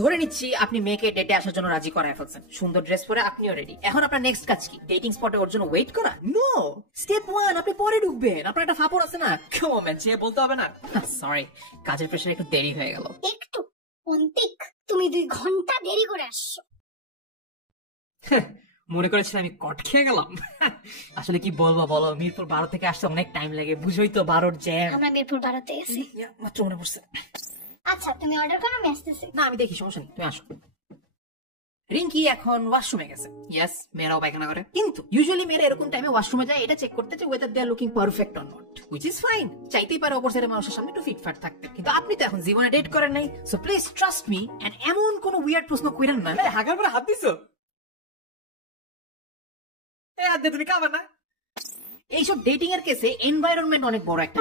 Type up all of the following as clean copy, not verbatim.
ধরে নিচ্ছি আপনি মেয়েকে ডেটে আসার জন্য রাজি করায় ফেলছেন, সুন্দর ড্রেস পরে আপনিও রেডি। এখন আপনার নেক্সট কাজ কি? ডেটিং স্পটে ওর জন্য ওয়েট করা? নো, স্টেপ 1 আপনি পরে ঢুকবেন। আপনার একটা ফাপড় আছে না, কেমন যে বলতে হবে না। সরি, কাজের প্রেসারে একটু দেরি হয়ে গেল। একটু অন্তিক, তুমি 2 ঘন্টা দেরি করে আসছো। মনে করেছিলাম আমি কট খেয়ে গেলাম। আসলে কি বলবো বলো, মিরপুর 12 থেকে আসতে অনেক টাইম লাগে, বুঝোই তো 12 জ্যাম। আমরা মিরপুর 12 তে আছি। মাত্র মনে পড়ছে। আচ্ছা তুমি অর্ডার করো, আমি আসতেছি। না আমি দেখি, সমস্যা নেই, তুমি আসো। রিঙ্কি এখন ওয়াশরুমে গেছে। ইয়েস, মেয়েরাও পায়খানা করে, কিন্তু ইউজুয়ালি মেয়েরা এরকম টাইমে ওয়াশরুমে যায় এটা চেক করতে যে whether they are looking perfect or not, which is fine. চাইতেই পারে অপর সাইডে মানুষের সামনে একটু ফিটফাট থাকতে, কিন্তু আপনি তো এখন জীবনে ডেট করেন নাই, so please trust me and এমন কোনো উইয়ার্ড প্রশ্ন কইরেন না। হাগার পরে হাত দিছো, এই হাত দিয়ে তুমি খাবার না। এইসব ডেটিং এর কেসে এনভায়রনমেন্ট অনেক বড় একটা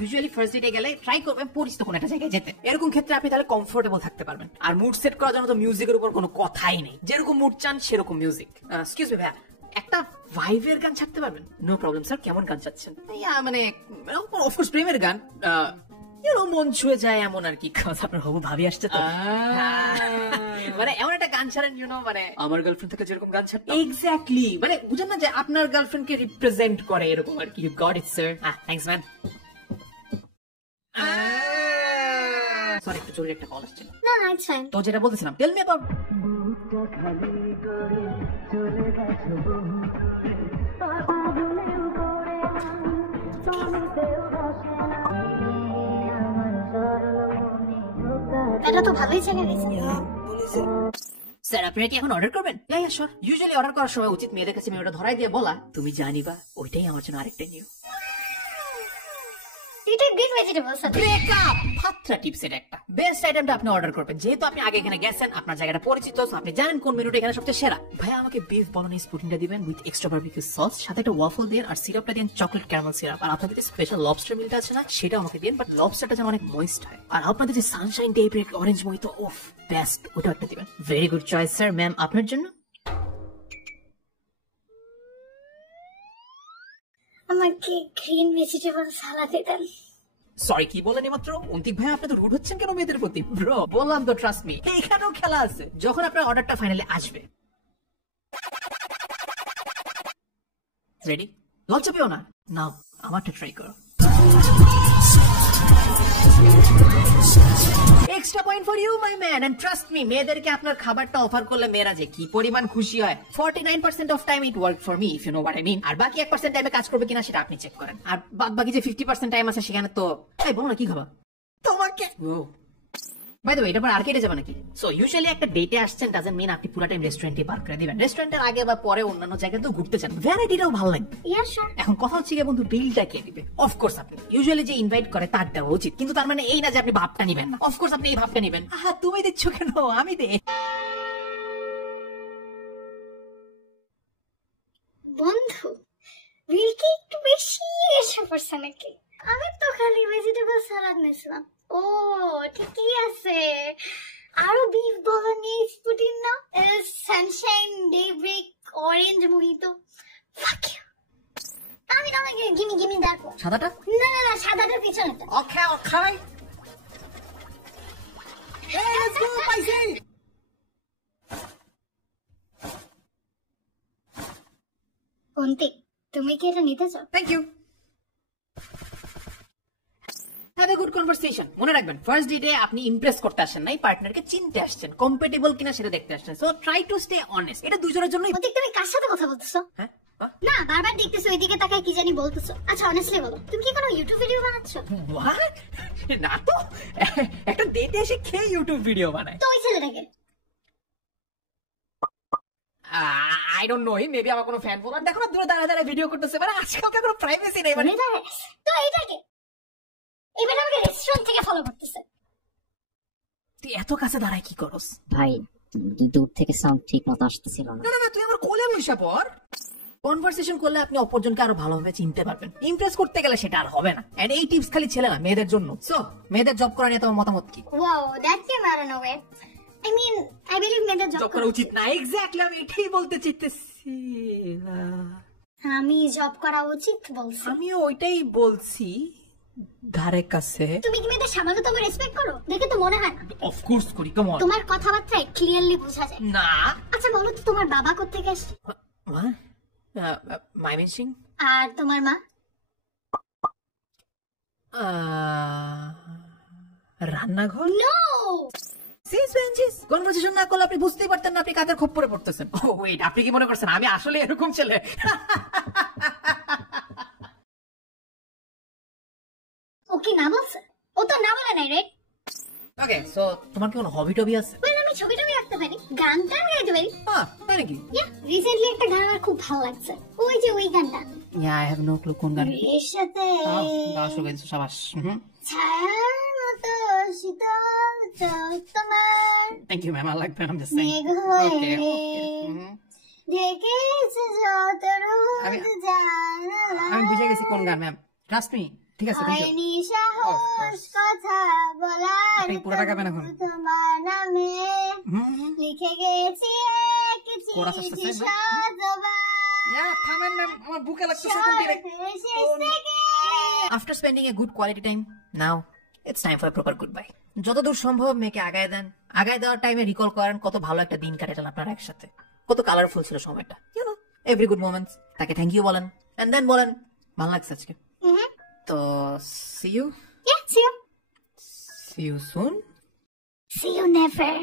ইউজুয়ালি ফার্স্ট ডেটে গেলে ট্রাই করবেন পরিচিত কোনো একটা জায়গায় যেতে। এরকম ক্ষেত্রে আপনি তাহলে কমফোর্টেবল থাকতে পারবেন। আর মুড সেট করার জন্য তো মিউজিকের উপর কোনো কথাই নেই, যেরকম মুড চান সেরকম মিউজিক। এক্সকিউজ মি ভাইয়া, একটা ভাইবের গান ছাড়তে পারবেন? নো প্রবলেম স্যার, কেমন গান চাচ্ছেন? মানে অফকোর্স প্রেমের গান, মন ছুঁয়ে যায় এমন আর কি। আপনার হবু ভাবি আসছে তো, মানে এমন একটা গান ছাড়েন মানে আমার গার্লফ্রেন্ড থেকে যেরকম গান ছাড়েন এক্স্যাক্টলি, মানে বুঝেন না যে আপনার গার্লফ্রেন্ড কে রিপ্রেজেন্ট করে এরকম আর কি। You got it sir. Thanks man. Sorry, একটু জরুরি একটা কল আসছে। না না, ইটস ফাইন। তো যেটা বলতেছিলাম, টেল মি অ্যাবাউট। এটা তো ভালোই ছেলে দিছে। স্যার আপনারা কি এখন অর্ডার করবেন? ইউজুয়ালি অর্ডার করার সময় উচিত মেয়েদের কাছে মেয়েটা ধরাই দিয়ে বলা, তুমি জানিবা ওইটাই আমার জন্য আরেকটা নিউ। এটা গ্রিন ভেজিটেবল স্যার। ব্রেকআপ ফাত্রা টিপস এর একটা বেস্ট আইটেমটা আপনি অর্ডার করবেন, যেহেতু আপনি আগে এখানে গেছেন, আপনার জায়গাটা পরিচিত, সো আপনি জানেন কোন মেনুটা এখানে সবচেয়ে সেরা। ভাই আমাকে বিফ বলোনিজ পুডিংটা দিবেন উইথ এক্সট্রা বারবিকিউ সস, সাথে একটা ওয়াফল দেন, আর সিরাপটা দেন চকলেট ক্যারামেল সিরাপ। আর আপনাদের যে স্পেশাল লবস্টার মিলটা আছে না, সেটা আমাকে দেন, বাট লবস্টারটা যেন অনেক ময়েস্ট হয়। আর আপনাদের যে সানশাইন টাইপের অরেঞ্জ মহিতো, ওফ বেস্ট, ওটা একটা দিবেন। Very good choice sir. Ma'am আপনার জন্য? আমাকে গ্রিন ভেজিটেবল সালাদ দেন। সরি, কি বলেন মাত্র? অন্তিক ভাই আপনি তো রুড হচ্ছেন কেন মেয়েদের প্রতি? ব্রো বললাম তো ট্রাস্ট মি, এখানেও খেলা আছে। যখন আপনার অর্ডারটা ফাইনালি আসবে, রেডি? লজ্জা পেও না, নাও আমারটা ট্রাই করো। Extra point for you my man, and trust me, মেয়েদেরকে আপনার খাবারটা অফার করলে মেয়েরা যে কি পরিমাণ খুশি হয়। 49% of time it work for me, if you know what I mean. আর বাকি 1% টাইমে কাজ করবে কিনা সেটা আপনি চেক করেন। আর বাকি যে 50% টাইম আছে সেখানে তো এই বলো না কি খাবা তোমাকে। বাই দ্য ওয়ে, এটা পর আর্কেডে যাবে নাকি? সো ইউজুয়ালি একটা ডেটে আসছেন ডাজন্ট মিন আপনি পুরো টাইম রেস্টুরেন্টে পার করে দিবেন। রেস্টুরেন্টের আগে বা পরে অন্যান্য জায়গায় তো ঘুরতে চান, ভ্যারাইটিটাও ভালো লাগবে। Yeah sure. এখন কথা হচ্ছে কি বন্ধু, বিলটা কে দিবে? অফকোর্স আপনি। ইউজুয়ালি যে ইনভাইট করে তার দেওয়া উচিত, কিন্তু তার মানে এই না যে আপনি ভাবটা নিবেন না। অফকোর্স আপনি এই ভাবটা নিবেন। তুমি দিচ্ছ কেন, আমি দে। বন্ধু বিল কি একটু বেশি এসে পড়ছে নাকি? আমি তো খালি ভেজিটেবল সালাদ নিয়েছিলাম। ও ঠিকই আছে। আরো বিফ বলোনিজ পুডিং না, সানশাইন ডেব্রিক অরেঞ্জ মোহিতো। Fuck you. আমি না গিমি দেখো সাদাটা। না না না, সাদাটার পিছনেটা। ওকে ওকে, লেটস গো পাইছি। অন্তিক, তুমি কি এটা নিতে চাও? Thank you. Have a good conversation. মনে রাখবেন ফার্স্ট ডেটে আপনি ইমপ্রেস করতে আসেন নাই, পার্টনারকে চিনতে আসছেন, কম্পেটেবল কিনা সেটা দেখতে আসছেন। So try to stay honest. এটা দুজনের জন্যই। অন্তিক তুমি কার সাথে কথা বলতেছো? হ্যাঁ না, বারবার দেখতেছো ওইদিকে তাকায় কি জানি বলতেছো। আচ্ছা অনেস্টলি বলো, তুমি কি কোনো ইউটিউব ভিডিও বানাচ্ছো? হোয়াট? না তো, একটা ডেটে এসে খেয়ে ইউটিউব ভিডিও বানায়। তো ওই ছেলেটাকে আই ডোন্ট নো, মেবি আমার কোনো ফ্যান ফলোয়ার। দেখো না দূরে দাঁড়ায় দাঁড়ায় ভিডিও করতেছে, মানে আজকালকার কোনো প্রাইভেসি নেই। মানে তো এইটাকে এবার আমাকে রেস্টুরেন্ট থেকে ফলো করতেছে। তুই এত কাছে দাঁড়ায় কি করস? ভাই দূর থেকে সাউন্ড ঠিক মতো আসতেছিল না। না না না, তুই আমার কোলে বসে পড়। কনভারসেশন করলে আপনি অপরজনকে আরো ভালোভাবে চিনতে পারবেন। ইমপ্রেস করতে গেলে সেটা আর হবে না। এন্ড এই টিপস খালি ছেলে না, মেয়েদের জন্য। সো মেয়েদের জব করা নিয়ে তোমার মতামত কি? Wow, that came out of nowhere. I mean, I believe মেয়েদের জব করা উচিত না। এক্স্যাক্টলি, আমি এটাই বলতে চাইতেছি। আমি জব করা উচিত বলছি। আমিও ওইটাই বলছি, ধারে কাছে তুমি কি মেয়েদের সামান্যতম রেসপেক্ট করো? দেখে তো মনে হয় না। অফকোর্স করি, কাম অন। তোমার কথাবার্তায় ক্লিয়ারলি বোঝা যায়। না। আচ্ছা বলো তো তোমার বাবা কোত্থেকে আসছে? মাইমিন সিং। আর তোমার মা? রান্নাঘর। নো। কনভারসেশন না করলে আপনি বুঝতেই পারতেন না আপনি কাদের খপ্পরে পড়তেছেন। ও ওয়েট, আপনি কি মনে করছেন আমি আসলে এরকম ছেলে? ও কি না বলছে? ও তো না বলে নাই, রাইট? ওকে, সো তোমার কি কোনো হবি টবি আছে? ওয়েল, আমি ছবি টবি আঁকতে পারি, গান টান গাইতে পারি। তাই নাকি? রিসেন্টলি একটা গান আমার খুব ভালো লাগছে, ওই যে ওই গানটা। আই হ্যাভ নো ক্লু কোন গান। এর সাথে গাওয়া শুরু করেছো, শাবাশ। ছায়ার মতো শীতল চোখ তোমার thank you ma'am, I like that, I am just saying. মেঘ হয়ে ওকে ঢেকেছে যত রোদ জানালা। আমি বুঝে গেছি কোন গান ম্যাম, ট্রাস্ট মি। ঠিক আছে, থ্যাংক ইউ। হয়নি সাহস কথা বলার, আপনি পুরোটা গাবেন এখন। তোমার নামে লিখে গেছি এক কোরাস চিঠি আসতেছে, শতবার। থামেন ম্যাম, আমার বুকে লাগতেছে কোন তীরে। After spending a good quality time, now it's time for a proper goodbye. যতদূর সম্ভব মেয়েকে আগায় দেন, আগায় দেওয়ার টাইমে রিকল করেন কত ভালো একটা দিন কাটালেন আপনারা একসাথে, কত কালারফুল ছিল সময়টা, you know, every good moments. তাকে থ্যাংক ইউ বলেন, এন্ড দেন বলেন ভালো লাগছে আজকে। তো see you See you. Soon. See you never.